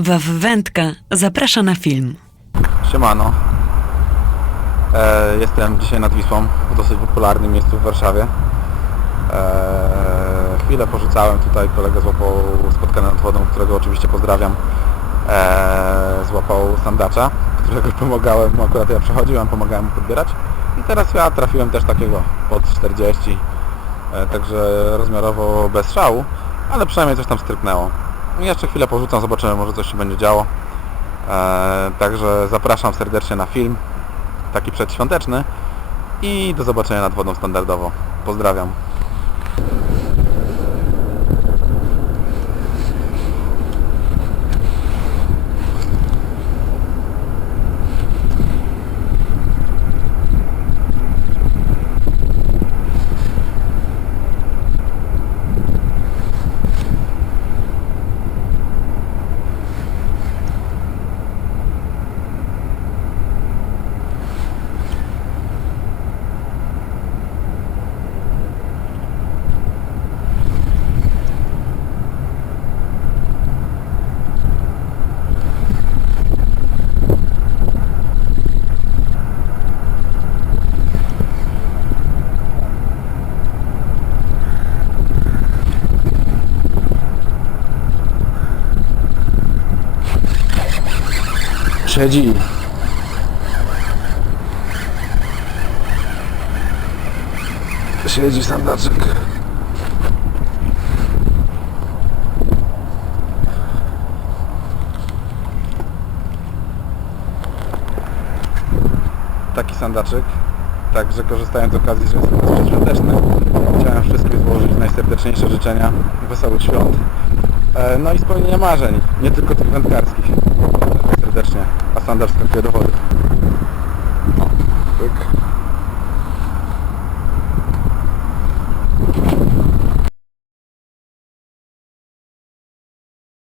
Waw zaprasza na film. Siemano. E, jestem dzisiaj nad Wisłą, w dosyć popularnym miejscu w Warszawie. E, chwilę porzucałem tutaj, kolega złapał spotkanie nad wodą, którego oczywiście pozdrawiam. E, złapał sandacza, którego pomagałem akurat ja przechodziłem, pomagałem mu podbierać. I teraz ja trafiłem też takiego pod 40, e, także rozmiarowo bez szału, ale przynajmniej coś tam stryknęło. I jeszcze chwilę porzucam, zobaczymy, może coś się będzie działo. E, także zapraszam serdecznie na film, taki przedświąteczny i do zobaczenia nad wodą standardowo. Pozdrawiam. Siedzi. Siedzi sandaczek. Taki sandaczek. Także korzystając z okazji, że jest okres chciałem wszystkim złożyć najserdeczniejsze życzenia wesołych świąt. E, No i spełnienia marzeń, nie tylko tych wędkarskich. Serdecznie, vatandaş sıkıntıya da olur.